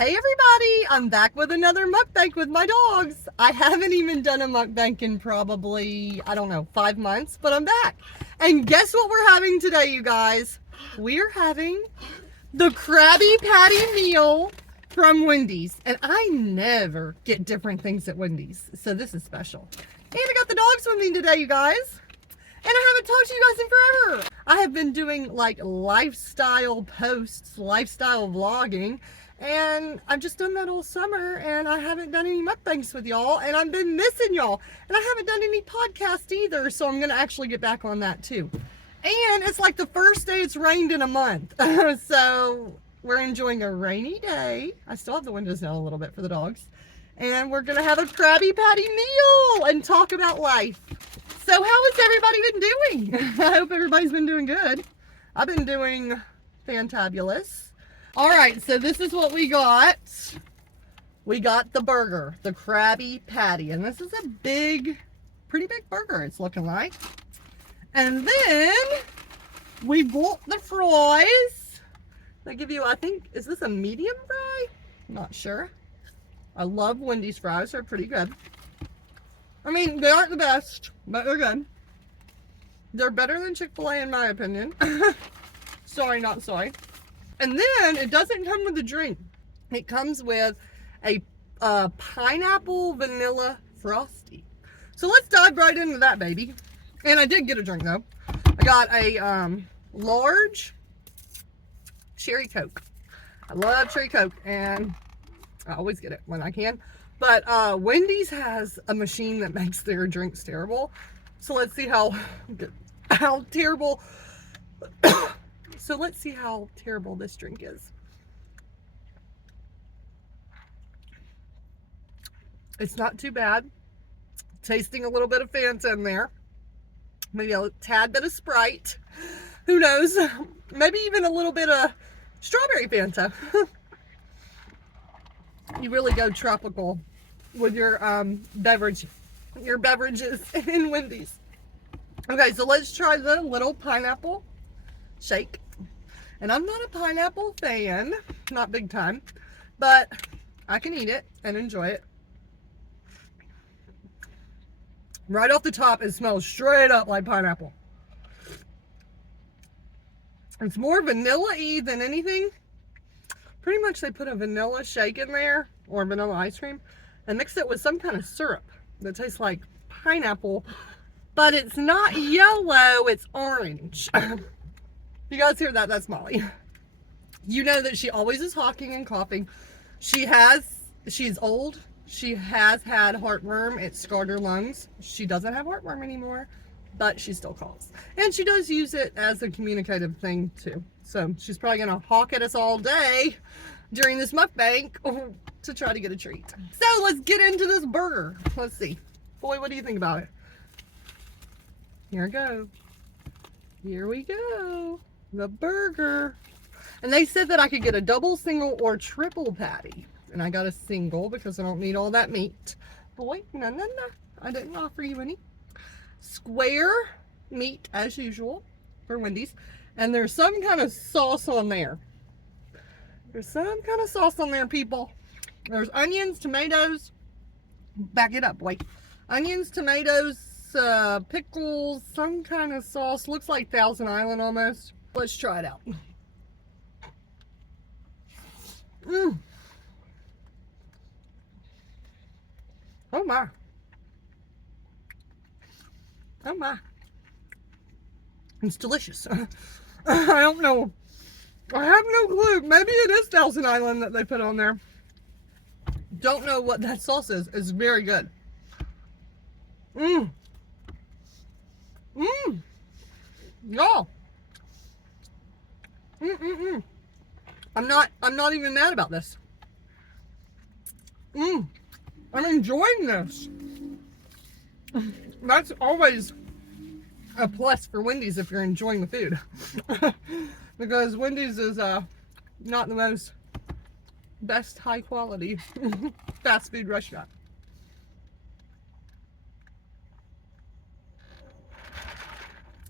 Hey everybody, I'm back with another mukbang with my dogs. I haven't even done a mukbang in probably, I don't know, 5 months, but I'm back. And guess what we're having today, you guys? We're having the Krabby Patty meal from Wendy's. And I never get different things at Wendy's, so this is special. And I got the dogs with me today, you guys. And I haven't talked to you guys in forever. I have been doing like lifestyle posts, lifestyle vlogging, and I've just done that all summer, and I haven't done any mukbangs with y'all, and I've been missing y'all, and I haven't done any podcasts either, so I'm gonna actually get back on that too. And it's like the first day it's rained in a month, so we're enjoying a rainy day. I still have the windows down a little bit for the dogs, and we're gonna have a Krabby Patty meal and talk about life. So how has everybody been doing? I hope everybody's been doing good. I've been doing fantabulous. All right, so this is what we got. We got the burger, the Krabby Patty, and this is a big, pretty big burger it's looking like. And then we bought the fries. They give you, I think, is this a medium fry? Not sure. I love Wendy's fries, they're pretty good. I mean, they aren't the best, but they're good. They're better than Chick-fil-A in my opinion. Sorry, not sorry. And then it doesn't come with a drink. It comes with a pineapple vanilla frosty. So let's dive right into that, baby. And I did get a drink though. I got a large cherry Coke. I love cherry Coke, and I always get it when I can. But Wendy's has a machine that makes their drinks terrible. So let's see how terrible. So let's see how terrible this drink is. It's not too bad. Tasting a little bit of Fanta in there. Maybe a tad bit of Sprite. Who knows? Maybe even a little bit of strawberry Fanta. You really go tropical with your beverages in Wendy's. Okay, so let's try the little pineapple shake. And I'm not a pineapple fan, not big time, but I can eat it and enjoy it. Right off the top, it smells straight up like pineapple. It's more vanilla-y than anything. Pretty much they put a vanilla shake in there, or vanilla ice cream, and mix it with some kind of syrup that tastes like pineapple, but it's not yellow, it's orange. You guys hear that? That's Molly. You know that she always is hawking and coughing. She's old. She has had heartworm. It scarred her lungs. She doesn't have heartworm anymore, but she still coughs. And she does use it as a communicative thing too. So she's probably gonna hawk at us all day during this mukbang to try to get a treat. So let's get into this burger. Let's see. Boy, what do you think about it? Here we go. Here we go. The burger. And they said that I could get a double, single, or triple patty. And I got a single because I don't need all that meat. Boy, no. I didn't offer you any. Square meat as usual for Wendy's. And there's some kind of sauce on there. There's some kind of sauce on there, people. There's onions, tomatoes. Back it up, boy. Onions, tomatoes, pickles, some kind of sauce. Looks like Thousand Island almost. Let's try it out. Oh my. Oh my. It's delicious. I don't know. I have no clue. Maybe it is Thousand Island that they put on there. Don't know what that sauce is. It's very good. Y'all. I'm not even mad about this. I'm enjoying this. That's always a plus for Wendy's if you're enjoying the food. Because Wendy's is not the most best high quality fast food restaurant.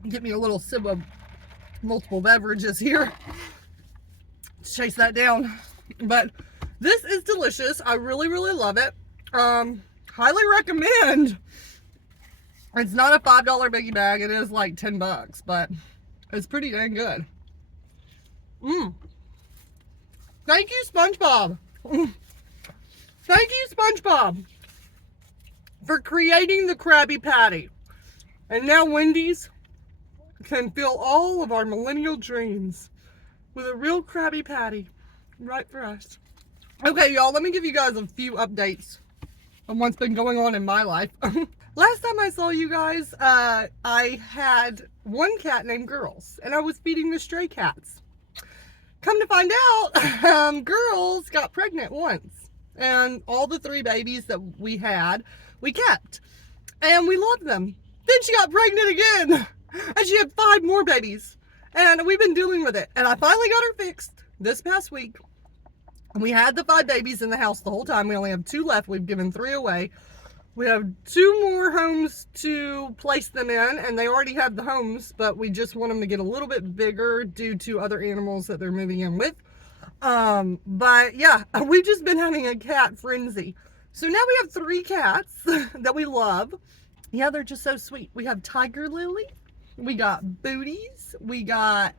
Get me a little sip of multiple beverages here. Chase that down. But This is delicious. I really, really love it. Highly recommend. It's not a $5 biggie bag. It is like 10 bucks, but it's pretty dang good. Thank you, SpongeBob. Thank you, SpongeBob, for creating the Krabby Patty. And now Wendy's can fill all of our millennial dreams with a real Krabby Patty right for us. Okay, y'all, let me give you guys a few updates on what's been going on in my life. Last time I saw you guys, I had one cat named Girls, and I was feeding the stray cats. Come to find out, Girls got pregnant once, and all the 3 babies that we had, we kept, and we loved them. Then she got pregnant again, and she had 5 more babies, and we've been dealing with it, and I finally got her fixed this past week. And we had the 5 babies in the house the whole time. We only have 2 left. We've given 3 away. We have 2 more homes to place them in, and they already have the homes, but we just want them to get a little bit bigger due to other animals that they're moving in with. But yeah, we've just been having a cat frenzy. So now we have 3 cats that we love. Yeah, they're just so sweet. We have Tiger Lily, we got Booties, we got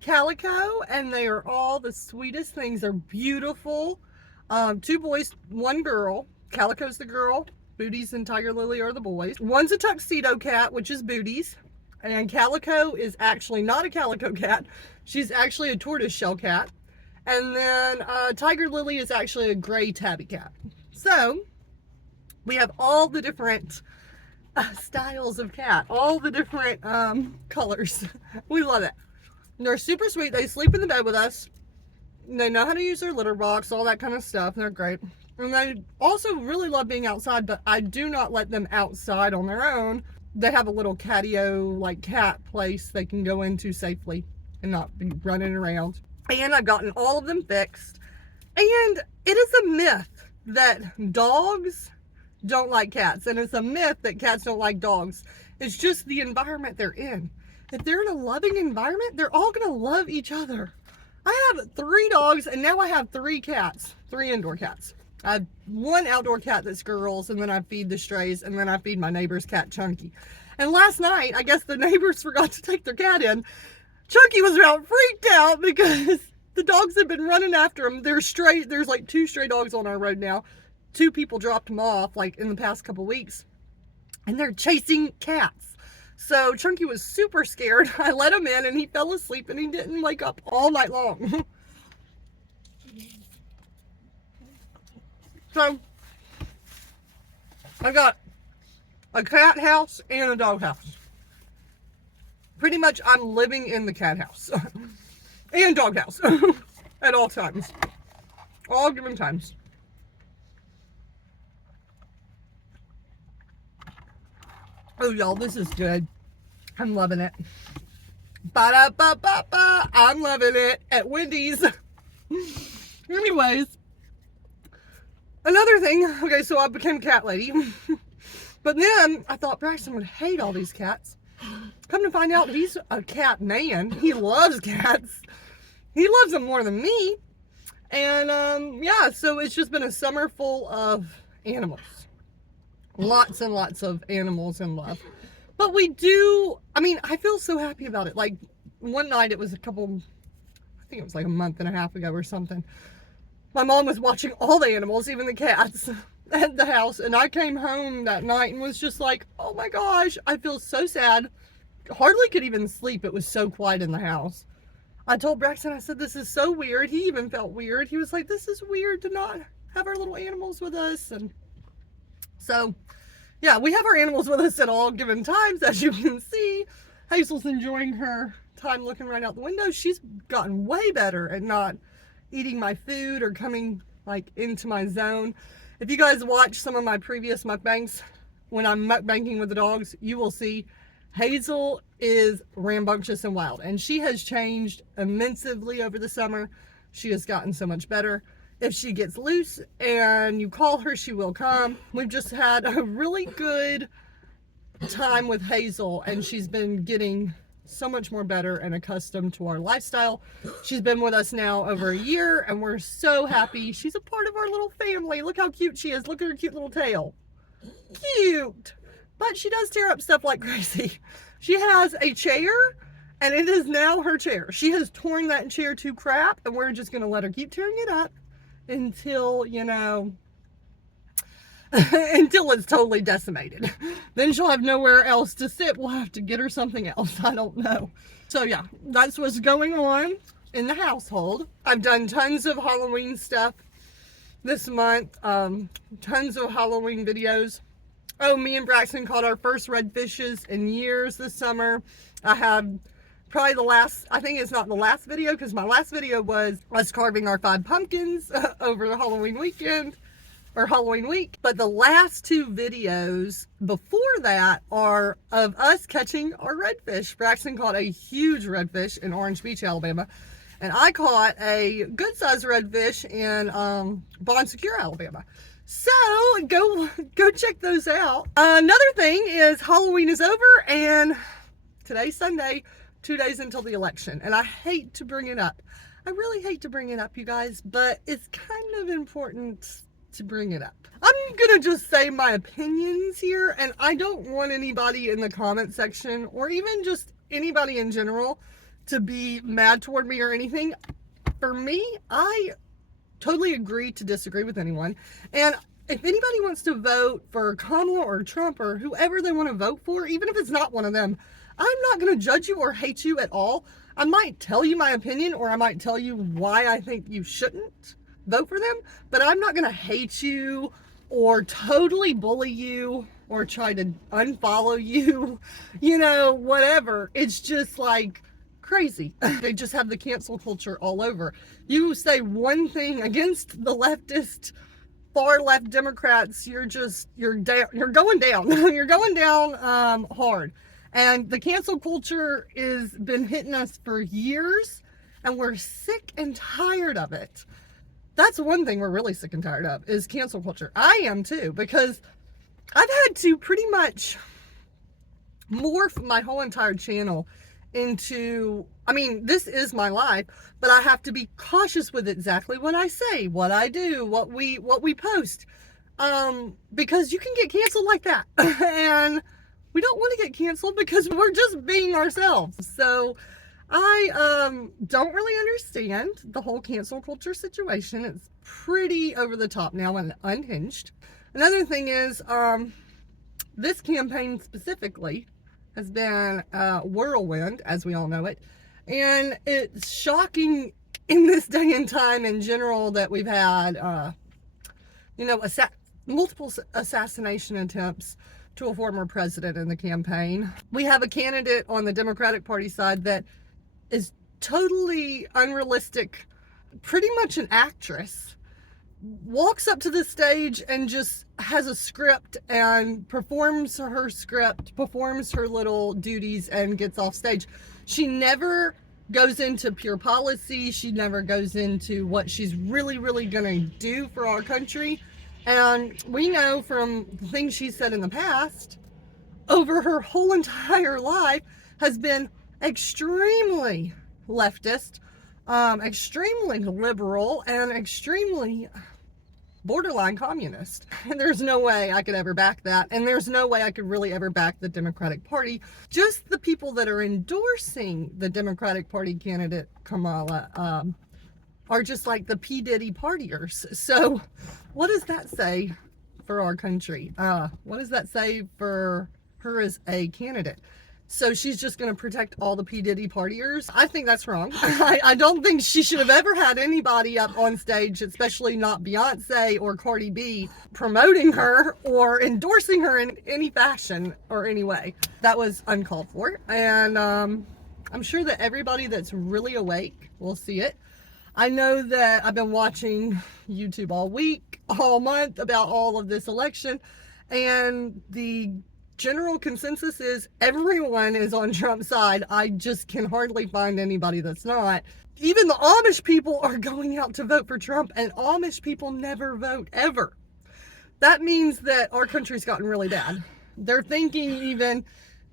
Calico, and they are all the sweetest things. They're beautiful. 2 boys, 1 girl. Calico's the girl. Booties and Tiger Lily are the boys. One's a tuxedo cat, which is Booties. And Calico is actually not a calico cat. She's actually a tortoiseshell cat. And then Tiger Lily is actually a gray tabby cat. So we have all the different styles of cat. All the different colors. We love it. They're super sweet. They sleep in the bed with us. They know how to use their litter box, all that kind of stuff. They're great. And they also really love being outside, but I do not let them outside on their own. They have a little catio, like cat place they can go into safely and not be running around. And I've gotten all of them fixed. And it is a myth that dogs don't like cats. And it's a myth that cats don't like dogs. It's just the environment they're in. If they're in a loving environment, they're all going to love each other. I have 3 dogs, and now I have 3 cats, 3 indoor cats. I have 1 outdoor cat that's Girls, and then I feed the strays, and then I feed my neighbor's cat, Chunky. And last night, I guess the neighbors forgot to take their cat in. Chunky was about freaked out because the dogs have been running after him. There's like 2 stray dogs on our road now. 2 people dropped them off, like, in the past couple weeks. And they're chasing cats. So Chunky was super scared. I let him in, and he fell asleep, and he didn't wake up all night long. So I got a cat house and a dog house. Pretty much I'm living in the cat house and dog house at all times. All given times. Oh, y'all, this is good. I'm loving it. Ba-da-ba-ba-ba. I'm loving it at Wendy's. Anyways, another thing. Okay, so I became cat lady. But then I thought Braxton would hate all these cats. Come to find out, he's a cat man. He loves cats. He loves them more than me. And yeah, so it's just been a summer full of animals. Lots and lots of animals in love. But we do, I mean, I feel so happy about it. Like, one night, it was I think it was like a month and a half ago or something. My mom was watching all the animals, even the cats, at the house. And I came home that night and was just like, oh my gosh, I feel so sad. Hardly could even sleep. It was so quiet in the house. I told Braxton, I said, this is so weird. He even felt weird. He was like, this is weird to not have our little animals with us. And so, yeah, we have our animals with us at all given times, as you can see. Hazel's enjoying her time looking right out the window. She's gotten way better at not eating my food or coming, like, into my zone. If you guys watch some of my previous mukbangs, when I'm mukbanging with the dogs, you will see Hazel is rambunctious and wild. And she has changed immensely over the summer. She has gotten so much better. If she gets loose and you call her, she will come. We've just had a really good time with Hazel, and she's been getting so much more better and accustomed to our lifestyle. She's been with us now over a year, and we're so happy. She's a part of our little family. Look how cute she is. Look at her cute little tail. Cute. But she does tear up stuff like crazy. She has a chair, and it is now her chair. She has torn that chair to crap, and we're just going to let her keep tearing it up until, you know, until it's totally decimated. Then she'll have nowhere else to sit. We'll have to get her something else. I don't know. So yeah, that's what's going on in the household. I've done tons of Halloween stuff this month. Tons of Halloween videos. Oh, me and Braxton caught our first redfishes in years this summer. I have probably the last, I think it's not the last video, because my last video was us carving our 5 pumpkins over the Halloween weekend. Or Halloween week. But the last 2 videos before that are of us catching our redfish. Braxton caught a huge redfish in Orange Beach, Alabama. And I caught a good sized redfish in Bon Secure, Alabama. So go check those out. Another thing is Halloween is over and today's Sunday, 2 days until the election. And I hate to bring it up. I really hate to bring it up, you guys, but it's kind of important to bring it up. I'm gonna just say my opinions here, and I don't want anybody in the comment section or even just anybody in general to be mad toward me or anything. For me, I totally agree to disagree with anyone, and if anybody wants to vote for Kamala or Trump or whoever they want to vote for, even if it's not one of them, I'm not going to judge you or hate you at all. I might tell you my opinion, or I might tell you why I think you shouldn't vote for them, but I'm not going to hate you or totally bully you or try to unfollow you, you know, whatever. It's just like crazy. They just have the cancel culture all over. You say one thing against the leftist, far left Democrats, you're going down. You're going down hard. And the cancel culture has been hitting us for years, and we're sick and tired of it. That's one thing we're really sick and tired of, is cancel culture. I am too, because I've had to pretty much morph my whole entire channel into, I mean, this is my life, but I have to be cautious with exactly what I say, what I do, what we post, because you can get canceled like that. And we don't want to get canceled because we're just being ourselves. So I don't really understand the whole cancel culture situation. It's pretty over the top now and unhinged. Another thing is, this campaign specifically has been a whirlwind, as we all know it. And it's shocking in this day and time in general that we've had, multiple assassination attempts to a former president in the campaign. We have a candidate on the Democratic Party side that is totally unrealistic, pretty much an actress, walks up to the stage and just has a script and performs her script, performs her little duties, and gets off stage. She never goes into pure policy. She never goes into what she's really, really gonna do for our country. And we know from the things she said in the past, over her whole entire life, has been extremely leftist, extremely liberal, and extremely borderline communist. And there's no way I could ever back that. And there's no way I could really ever back the Democratic Party. Just the people that are endorsing the Democratic Party candidate, Kamala, are just like the P. Diddy partiers. So what does that say for our country? What does that say for her as a candidate? So she's just going to protect all the P. Diddy partiers? I think that's wrong. I don't think she should have ever had anybody up on stage, especially not Beyonce or Cardi B, promoting her or endorsing her in any fashion or any way. That was uncalled for. And I'm sure that everybody that's really awake will see it. I know that I've been watching YouTube all week, all month about all of this election, and the general consensus is everyone is on Trump's side. I just can hardly find anybody that's not. Even the Amish people are going out to vote for Trump, and Amish people never vote, ever. That means that our country's gotten really bad. They're thinking even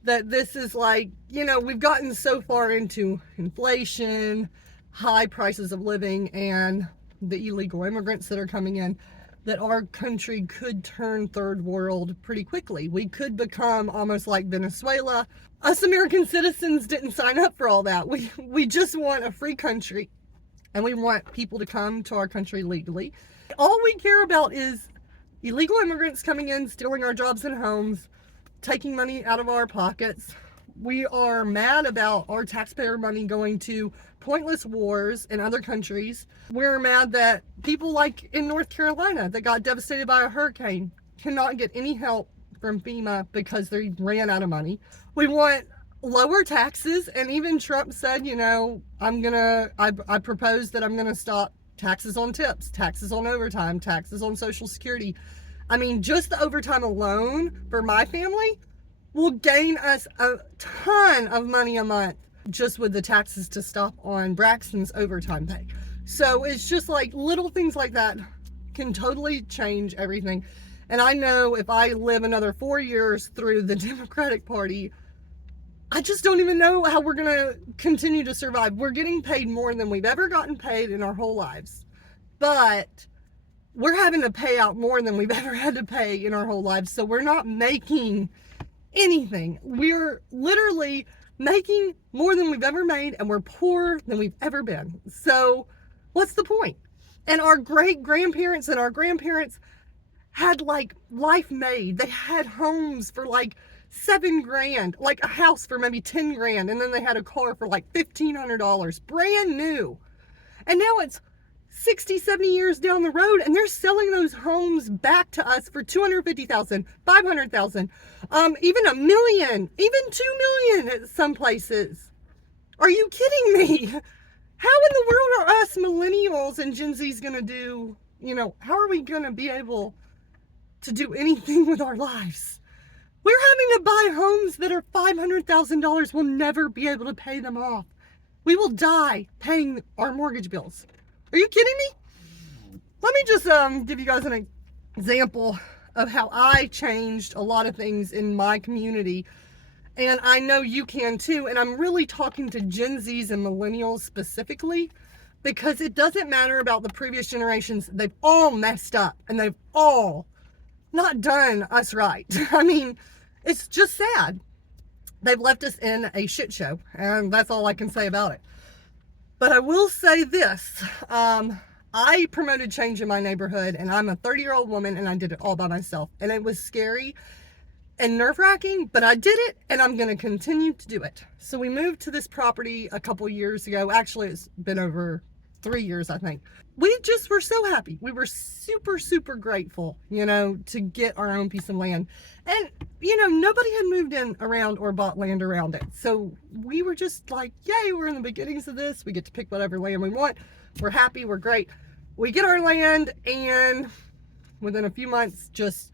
that this is like, we've gotten so far into inflation, high prices of living, and the illegal immigrants that are coming in, that our country could turn third world pretty quickly. We could become almost like Venezuela. Us American citizens didn't sign up for all that. We just want a free country, and we want people to come to our country legally. All we care about is illegal immigrants coming in, stealing our jobs and homes, taking money out of our pockets. We are mad about our taxpayer money going to pointless wars in other countries. We're mad that people like in North Carolina that got devastated by a hurricane cannot get any help from FEMA because they ran out of money. We want lower taxes, and even Trump said, I proposed that I'm gonna stop taxes on tips, taxes on overtime, taxes on Social Security. I mean, just the overtime alone for my family will gain us a ton of money a month just with the taxes to stop on Braxton's overtime pay. So it's just like little things like that can totally change everything. And I know if I live another 4 years through the Democratic Party, I just don't even know how we're going to continue to survive. We're getting paid more than we've ever gotten paid in our whole lives. But we're having to pay out more than we've ever had to pay in our whole lives. So we're not making anything. We're literally making more than we've ever made, and we're poorer than we've ever been. So what's the point? And our great grandparents and our grandparents had like life made. They had homes for like $7,000, like a house for maybe $10,000, and then they had a car for like $1,500, brand new. And now it's 60, 70 years down the road, and they're selling those homes back to us for $250,000, $500,000, even $1 million, even $2 million at some places. Are you kidding me? How in the world are us millennials and Gen Z's gonna do, how are we gonna be able to do anything with our lives? We're having to buy homes that are $500,000. We'll never be able to pay them off. We will die paying our mortgage bills. Are you kidding me? Let me just give you guys an example of how I changed a lot of things in my community. And I know you can too. And I'm really talking to Gen Zs and millennials specifically, because it doesn't matter about the previous generations. They've all messed up, and they've all not done us right. I mean, it's just sad. They've left us in a shit show, and that's all I can say about it. But I will say this, I promoted change in my neighborhood, and I'm a 30-year-old woman, and I did it all by myself. And it was scary and nerve-wracking, but I did it, and I'm going to continue to do it. So we moved to this property a couple years ago. Actually, it's been over 3 years, I think. We just were so happy. We were super, super grateful, to get our own piece of land. And, nobody had moved in around or bought land around it. So we were just like, yay, we're in the beginnings of this. We get to pick whatever land we want. We're happy. We're great. We get our land, and within a few months, just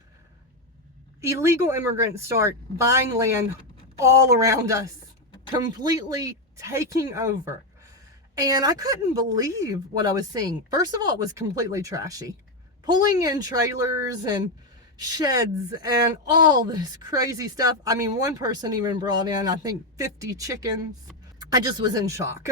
illegal immigrants start buying land all around us, completely taking over. And I couldn't believe what I was seeing. First of all, it was completely trashy. Pulling in trailers and sheds and all this crazy stuff. I mean, one person even brought in, I think, 50 chickens. I just was in shock.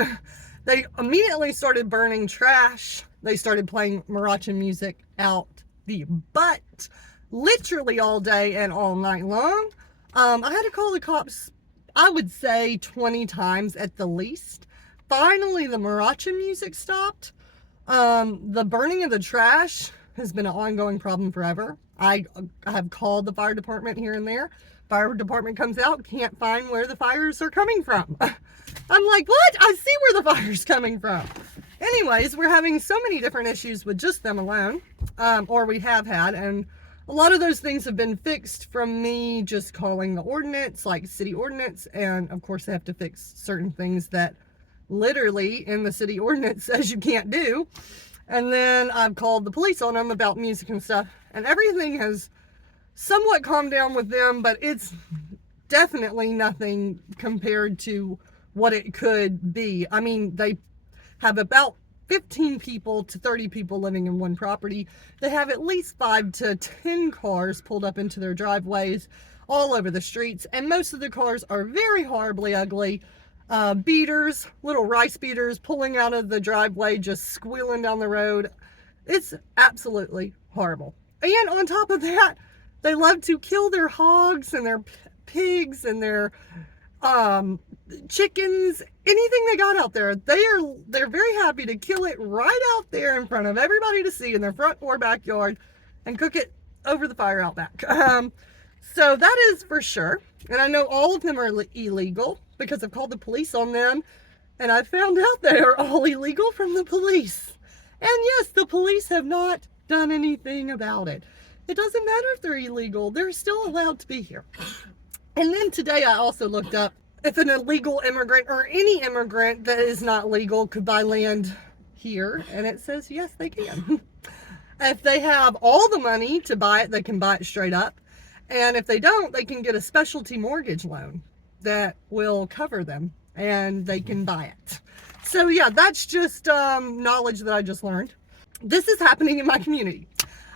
They immediately started burning trash. They started playing mariachi music out the butt, literally all day and all night long. I had to call the cops, I would say 20 times at the least. Finally, the mariachi music stopped. The burning of the trash has been an ongoing problem forever. I have called the fire department here and there. Fire department comes out, can't find where the fires are coming from. I'm like, what? I see where the fire's coming from. Anyways, we're having so many different issues with just them alone, or we have had, and a lot of those things have been fixed from me just calling the ordinance, like city ordinance, and of course they have to fix certain things that literally in the city ordinance says you can't do. And then I've called the police on them about music and stuff, and everything has somewhat calmed down with them, but it's definitely nothing compared to what it could be. I mean, they have about 15 people to 30 people living in one property. They have at least 5 to 10 cars pulled up into their driveways. all over the streets, and most of the cars are very horribly ugly. Beaters, little rice beaters pulling out of the driveway, just squealing down the road. It's absolutely horrible. And on top of that, they love to kill their hogs and their pigs and their chickens, anything they got out there. They're very happy to kill it right out there in front of everybody to see in their front or backyard and cook it over the fire out back. So that is for sure. And I know all of them are illegal because I've called the police on them, and I found out they are all illegal from the police. And yes, the police have not done anything about it. It doesn't matter if they're illegal, they're still allowed to be here. And then today I also looked up if an illegal immigrant or any immigrant that is not legal could buy land here, and it says yes, they can. If they have all the money to buy it, they can buy it straight up. And if they don't, they can get a specialty mortgage loan that will cover them, and they can buy it. So yeah, that's just knowledge that I just learned. This is happening in my community.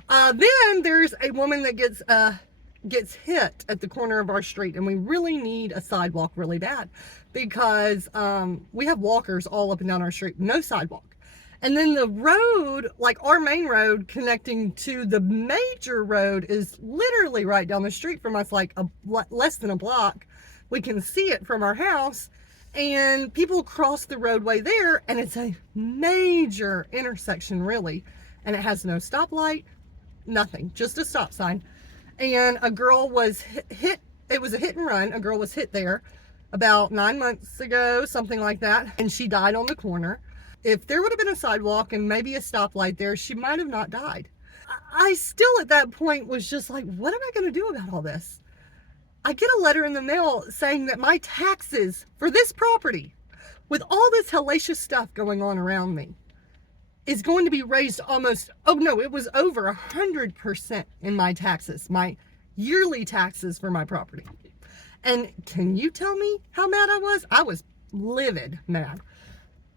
Then there's a woman that gets hit at the corner of our street, and we really need a sidewalk really bad because we have walkers all up and down our street, no sidewalk. And then the road, like our main road connecting to the major road, is literally right down the street from us, like less than a block. We can see it from our house, and people cross the roadway there, and it's a major intersection really, and it has no stoplight, nothing, just a stop sign. And a girl was hit. It was a hit and run. A girl was hit there about 9 months ago, something like that, and she died on the corner. If there would have been a sidewalk and maybe a stoplight there, she might have not died. I still at that point was just like, what am I going to do about all this? I get a letter in the mail saying that my taxes for this property, with all this hellacious stuff going on around me, is going to be raised almost, oh no, it was over 100% in my taxes, my yearly taxes for my property. And can you tell me how mad I was? I was livid mad.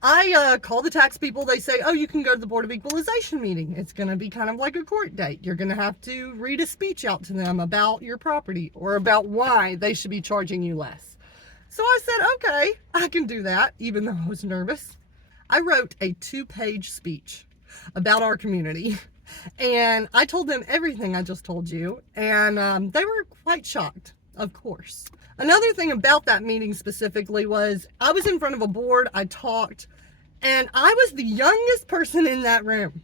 I call the tax people. They say, oh, you can go to the Board of Equalization meeting. It's going to be kind of like a court date. You're going to have to read a speech out to them about your property or about why they should be charging you less. So I said, okay, I can do that, even though I was nervous. I wrote a 2-page speech about our community, and I told them everything I just told you, and they were quite shocked, of course. Another thing about that meeting specifically was I was in front of a board, I talked, and I was the youngest person in that room.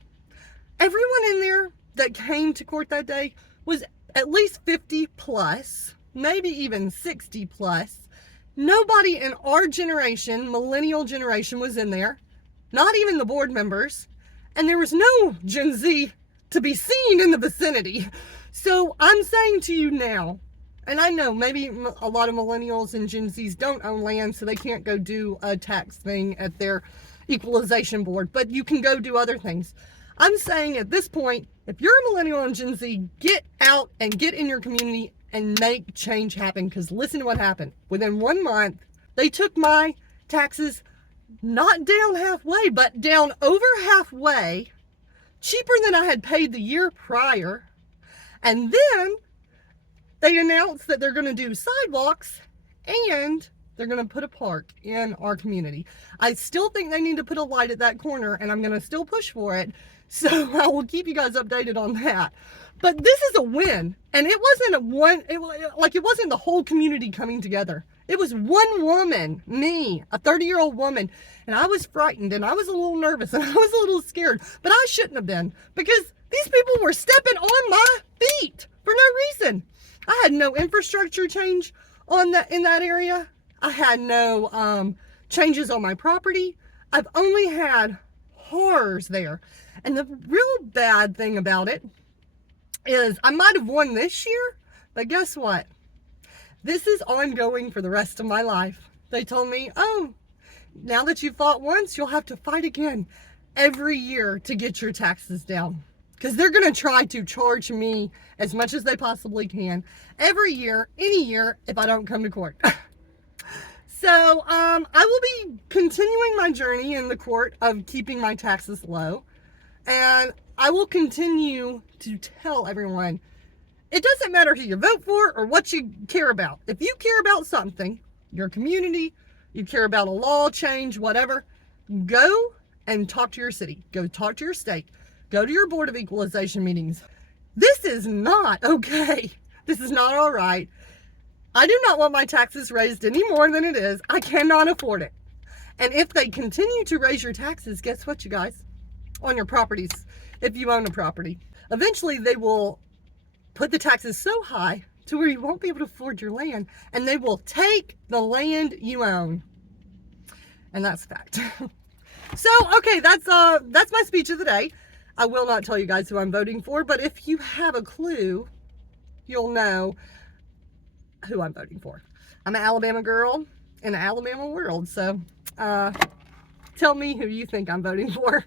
Everyone in there that came to court that day was at least 50 plus, maybe even 60 plus. Nobody in our generation, millennial generation, was in there. Not even the board members. And there was no Gen Z to be seen in the vicinity. So I'm saying to you now, and I know maybe a lot of millennials and Gen Zs don't own land, so they can't go do a tax thing at their equalization board, but you can go do other things. I'm saying at this point, if you're a millennial and Gen Z, get out and get in your community and make change happen, because listen to what happened. Within 1 month, they took my taxes not down halfway, but down over halfway, cheaper than I had paid the year prior. And then they announced that they're going to do sidewalks and they're going to put a park in our community. I still think they need to put a light at that corner, and I'm going to still push for it. So I will keep you guys updated on that. But this is a win. And it wasn't it wasn't the whole community coming together. It was one woman, me, a 30-year-old woman. And I was frightened, and I was a little nervous, and I was a little scared. But I shouldn't have been, because these people were stepping on my feet for no reason. I had no infrastructure change in that area. I had no changes on my property. I've only had horrors there. And the real bad thing about it is I might have won this year, but guess what? This is ongoing for the rest of my life. They told me, oh, now that you fought once, you'll have to fight again every year to get your taxes down. Because they're going to try to charge me as much as they possibly can every year, any year, if I don't come to court. So I will be continuing my journey in the court of keeping my taxes low. And I will continue to tell everyone, It doesn't matter who you vote for or what you care about. If you care about something, your community, you care about a law change, whatever, go and talk to your city. Go talk to your state. Go to your Board of Equalization meetings. This is not okay. This is not all right. I do not want my taxes raised any more than it is. I cannot afford it. And if they continue to raise your taxes, guess what, you guys? On your properties, if you own a property, eventually they will put the taxes so high to where you won't be able to afford your land, and they will take the land you own. And that's a fact. So, okay, that's my speech of the day. I will not tell you guys who I'm voting for, but if you have a clue, you'll know who I'm voting for. I'm an Alabama girl in an Alabama world, so tell me who you think I'm voting for.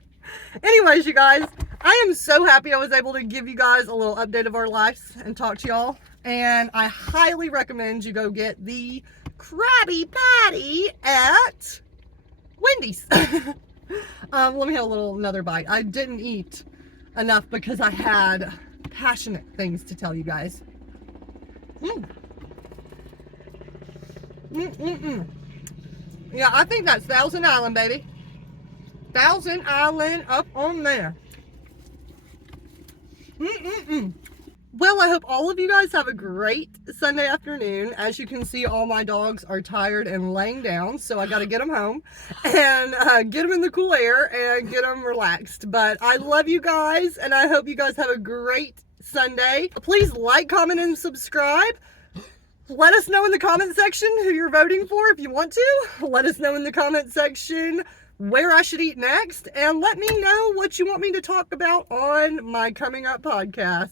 Anyways, you guys, I am so happy I was able to give you guys a little update of our lives and talk to y'all. And I highly recommend you go get the Krabby Patty at Wendy's. Let me have another bite. I didn't eat enough because I had passionate things to tell you guys. Yeah, I think that's Thousand Island, baby. Thousand Island up on there. Well, I hope all of you guys have a great Sunday afternoon. As you can see, all my dogs are tired and laying down, so I got to get them home and get them in the cool air and get them relaxed. But I love you guys, and I hope you guys have a great Sunday. Please like, comment, and subscribe. Let us know in the comment section who you're voting for if you want to. Let us know in the comment section where I should eat next, and let me know what you want me to talk about on my coming up podcasts.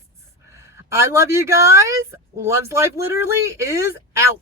I love you guys. Loves Life Literally is out.